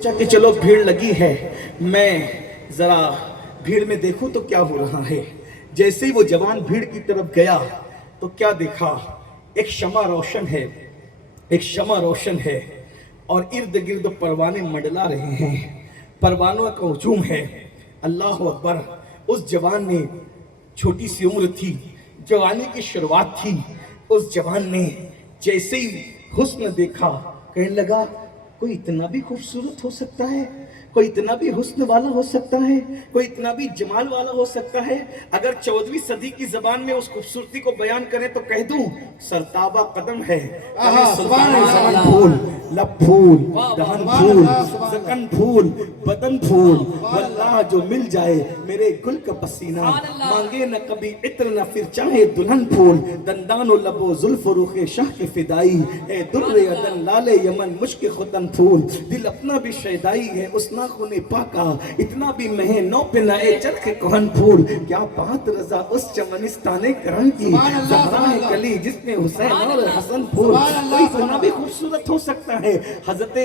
کہ چلو بھیڑ لگی ہے، میں ذرا بھیڑ میں دیکھوں تو کیا ہو رہا ہے۔ جیسے ہی وہ جوان بھیڑ کی طرف گیا تو کیا دیکھا، ایک شمع روشن ہے، ایک شمع روشن ہے اور ارد گرد پروانے منڈلا رہے ہیں، پروانوں کا ہجوم ہے۔ اللہ اکبر۔ اس جوان نے، چھوٹی سی عمر تھی، جوانی کی شروعات تھی، اس جوان نے جیسے ہی حسن دیکھا کہنے لگا کوئی اتنا بھی خوبصورت ہو سکتا ہے، کوئی اتنا بھی حسن والا ہو سکتا ہے، کوئی اتنا بھی جمال والا ہو سکتا ہے۔ اگر 14ویں صدی کی زبان میں اس خوبصورتی کو بیان کریں تو کہہ دوں سرتابہ قدم ہے، سلطان زمن پھول، لب پھول، دہن پھول، زکن پھول، بدن پھول، واللہ جو مل جائے میرے گل کا پسینہ، مانگے نہ کبھی عطر نہ پھر چاہے دلہن پھول، دندان و لب و زلف و رخ شاہ کے فدائی، اے در عدن لال یمن مشک ختن پھول، دل اپنا بھی شیدائی ہے اس ناخن پاکا، اتنا بھی مہ نو پہ نہ اے چرخ کہن پھول، کیا بات رضا اس چمنستان کرن کی، زہرا ہے کلی جس میں حسین اور حسن پھول، کوئی اتنا بھی خوبصورت ہو سکتا ہے۔ حضرت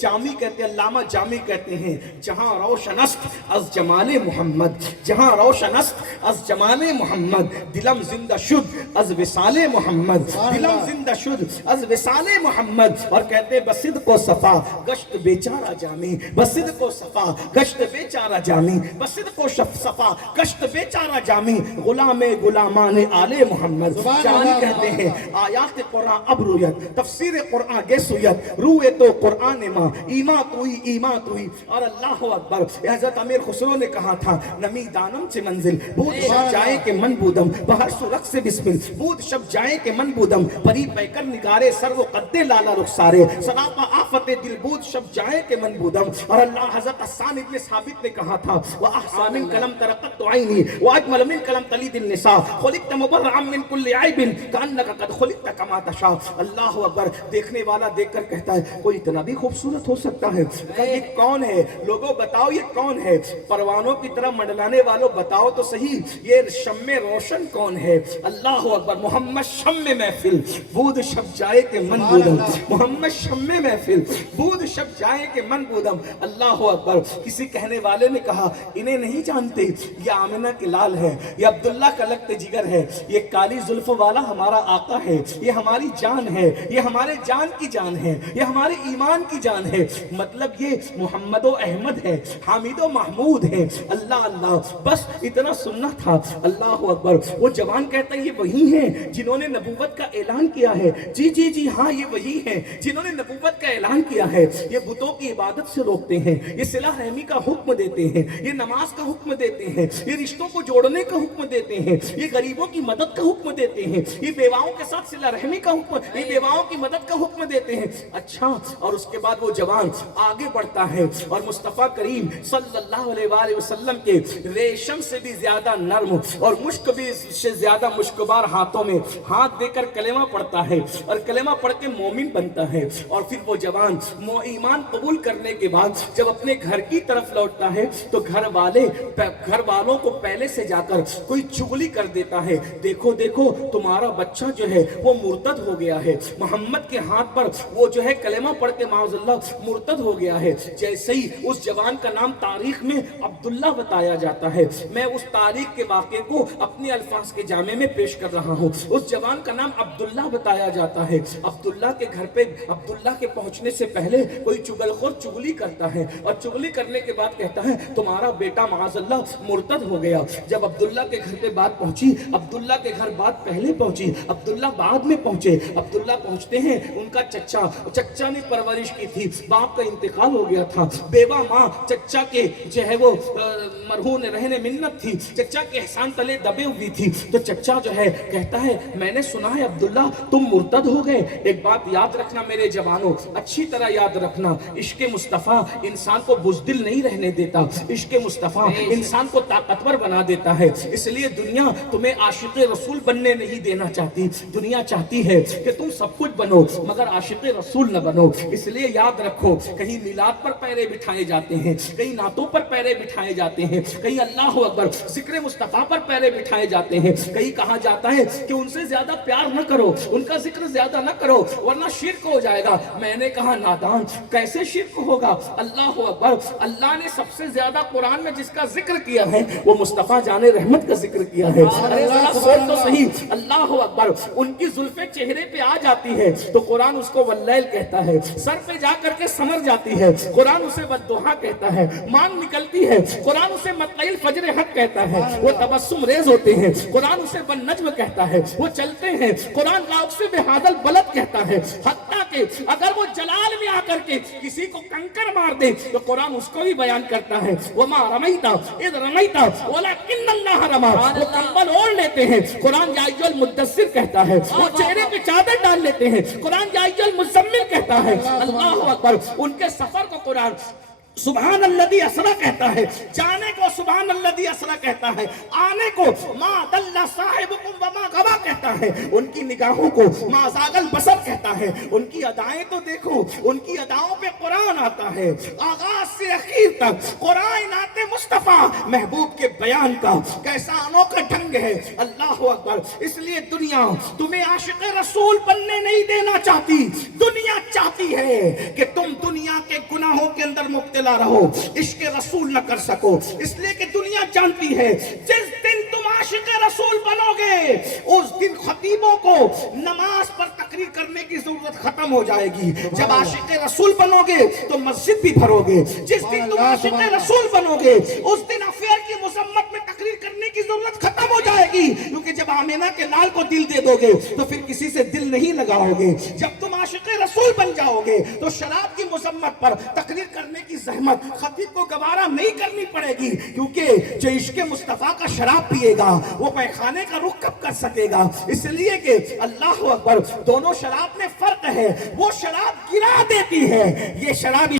جامی کہتے ہیں، علامہ جامی کہتے ہیں، جہاں روشن است از جمال محمد، جہاں روشن است از جمال محمد، دلم زندہ شد از وصال محمد، دلم زندہ شد از وصال محمد۔ اور کہتے ہیں بصدق و صفا گشت بیچارہ جامی، بصدق و صفا گشت بیچارہ جامی، بصدق و صفا گشت بیچارہ جامی، غلام غلامان آل محمد۔ جامی کہتے ہیں آیات قرآن اب رویت، تفسیر قرآن گے سویت، روئے تو قرآن ماں ایمات ہوئی ایمات ہوئی۔ اور اللہ اکبر، حضرت امیر خسرو نے کہا تھا نمی دانم سے منزل بود شب جائے کہ من بودم، بہر سرخ سے بسمل بود شب جائے کہ من بودم، پری پیکر نگارے سر و قد لالا رخسارے، سراپا آفت دل بود شب جائے کہ من بودم۔ اور اللہ حضرت حسان ابن ثابت نے کہا تھا وَأَحْسَى مِن قلم ترقت عینی وَأَجْمَلَ مِن قلم تلید النساء خلقت مبرعا من کل عیب کأنک قد خلقت کما تشاء۔ اللہ اکبر۔ دیکھنے والا دیکھ کر کہتا ہے کوئی اتنا بھی خوبصورت ہو سکتا ہے، یہ کون ہے؟ لوگوں بتاؤ یہ کون ہے؟ پروانوں کی طرح منڈلانے والوں بتاؤ تو صحیح یہ شمع روشن کون ہے؟ اللہ اکبر۔ محمد شمع محفل بود شب جائے کہ من بودم، محمد شمع محفل بود شب جائے کہ من بودم۔ اللہ اکبر۔ کسی کہنے والے نے کہا انہیں نہیں جانتے، یہ آمنہ کے لال ہے، یہ عبداللہ کا لگت جگر ہے، یہ کالی زلف والا ہمارا آقا ہے، یہ ہماری جان ہے، یہ ہمارے جان کی جان ہے، یہ ہمارے ایمان کی جان ہے۔ مطلب یہ محمد و احمد ہے، حامد و محمود ہے۔ اللہ اللہ، بس اتنا سننا تھا۔ اللہ اکبر۔ وہ جوان کہتا ہے یہ وہی ہیں جنہوں نے نبوت کا اعلان کیا ہے۔ جی جی جی ہاں یہ وہی ہیں جنہوں نے نبوت کا اعلان کیا ہے۔ یہ بتوں کی عبادت سے روکتے ہیں، یہ صلح رحمی کا حکم دیتے ہیں، یہ نماز کا حکم دیتے ہیں، یہ رشتوں کو جوڑنے کا حکم دیتے ہیں، یہ غریبوں کی مدد کا حکم دیتے ہیں، یہ بیواؤں کے ساتھ صلح رحمی کا حکم، یہ بیواؤں کی مدد کا حکم دیتے ہیں۔ اچھا، اور اس کے بعد وہ جوان آگے بڑھتا ہے اور مصطفیٰ کریم صلی اللہ علیہ وآلہ وسلم کے ریشم سے بھی زیادہ نرم اور مشک بھی سے زیادہ مشکبار ہاتھوں میں ہاتھ دے کر کلمہ پڑھتا ہے اور کلمہ پڑھ کے مومن بنتا ہے۔ اور پھر وہ جوان ایمان قبول کرنے کے بعد جب اپنے گھر کی طرف لوٹتا ہے تو گھر والوں کو پہلے سے جا کر کوئی چغلی کر دیتا ہے، دیکھو دیکھو تمہارا بچہ جو ہے وہ مرتد ہو گیا ہے، محمد کے ہاتھ پر وہ جو ہے کلمہ پڑھ کے معاذ اللہ مرتد ہو گیا ہے۔ جیسے ہی اس جوان کا نام تاریخ میں عبداللہ بتایا جاتا ہے، میں اس تاریخ کے واقعے کو اپنے الفاظ کے جامع میں پیش کر رہا ہوں۔ اس جوان کا نام عبداللہ بتایا جاتا ہے۔ عبداللہ کے گھر پہ عبداللہ کے پہنچنے سے پہلے کوئی چگل خور چگلی کرتا ہے اور چگلی کرنے کے بعد کہتا ہے تمہارا بیٹا معاذ اللہ مرتد ہو گیا۔ جب عبداللہ کے گھر پہ بات پہنچی، عبداللہ کے گھر بات پہلے پہنچی، عبداللہ بعد میں پہنچے۔ عبداللہ پہنچتے ہیں، ان کا چچا نے پرورش کی تھی، باپ کا انتقال ہو گیا تھا، بیوہ ماں چچا کے جو ہے وہ مرہون رہنے منت تھی، چچا کے احسان تلے دبے ہوئی تھی۔ تو چچا جو ہے کہتا ہے میں نے سنا ہے عبداللہ تم مرتد ہو گئے۔ ایک بات یاد رکھنا میرے جوانوں، اچھی طرح یاد رکھنا، عشق مصطفیٰ انسان کو بزدل نہیں رہنے دیتا، عشق مصطفیٰ انسان کو طاقتور بنا دیتا ہے۔ اس لیے دنیا تمہیں عاشق رسول بننے نہیں دینا چاہتی، دنیا چاہتی ہے کہ تم سب کچھ بنو مگر عاشق رسول نہ بنو. اس لیے یاد رکھو, کہیں میلاد پر پیرے بٹھائے جاتے ہیں, کہیں نعتوں پر پیرے بٹھائے جاتے ہیں, کہیں اللہ اکبر ذکر مصطفیٰ پر پیرے بٹھائے جاتے ہیں, کہیں کہا جاتا ہے کہ ان سے زیادہ پیار نہ کرو, ان کا ذکر زیادہ نہ کرو ورنہ شرک ہو جائے گا. میں نے کہا نادان, کیسے شرک ہوگا؟ اللہ اکبر, اللہ نے سب سے زیادہ قرآن میں جس کا ذکر کیا ہے وہ مصطفیٰ جان رحمت کا ذکر کیا ہے. ارے ذرا سوچ تو صحیح, اللہ اکبر, ان کی زلفیں چہرے پہ آ جاتی ہے تو قرآن اس کو واللیل کہتا ہے, سر پہ جا کر کے سمر جاتی ہے قرآن اسے والضحیٰ کہتا ہے, مانگ نکلتی ہے قرآن اسے مطلع الفجر حق کہتا ہے, وہ تبسم ریز ہوتے ہیں قرآن اسے والنجم کہتا ہے, وہ چلتے ہیں قرآن لا اقسم بہذا البلد کہتا ہے. حتیٰ کہ اگر وہ جلال میں آ کر کے کسی کو کنکر مار دے تو قرآن اس کو بھی بیان کرتا ہے, وما رمیتا اذ رمیتا ولکن اللہ رمی. وہ کمبل اوڑھ لیتے ہیں قرآن یا ایھا المدثر کہتا ہے, وہ چہرے پہ چادر ڈال لیتے ہیں قرآن یا ایھا المزمل کہتا ہے. اللہ اکبر, ان کے سفر کو قرآن سبحان الذی اسری کہتا ہے, جانے کو سبحان الذی اسری کہتا ہے, آنے کو ما ضل صاحبکم وما غوی کہتا ہے, ان کی نگاہوں کو ما زاغ البصر کہتا ہے. ان کی ادائیں تو دیکھو, ان کی اداؤں پہ قرآن آتا ہے, آغاز سے اخیر تک قرآن نعت مصطفیٰ محبوب کے بیان کا کیسا انوکھا ڈھنگ ہے. اللہ اکبر, اس لیے دنیا تمہیں عاشق رسول بننے نہیں دینا چاہتی, دنیا چاہتی ہے کہ تم دنیا کے گناہوں کے اندر مبتلا رہو, عشق رسول نہ کر سکو. اس لیے کہ دنیا جانتی ہے جس دن تم عاشق رسول بنو گے اس دن خطیبوں کو نماز پر تقریر کرنے کی ضرورت ختم ہو جائے گی. جب عاشق رسول بنو گے تو مسجد بھی بھرو گے. جس دن تم عاشق رسول بنو گے اس دن افیئر کی مذمت میں تقریر کرنے کی ضرورت ختم ہو جائے گی, کیونکہ جب آمینہ کے لال کو دل دے دو گے تو پھر کسی سے دل نہیں لگاؤ گے. جب تم عاشق رسول بن جاؤ گے تو شراب کی مذمت پر تقریر کرنے کی زحمت خطیب کو گوارا نہیں کرنی پڑے گی, کیونکہ جو عشق مصطفیٰ کا شراب پیے گا وہ پیخانے کا رخ کب کر سکے گا. اس لیے کہ اللہ اکبر, دونوں شراب میں فرق ہے, وہ شراب گرا دیتی ہے, یہ شراب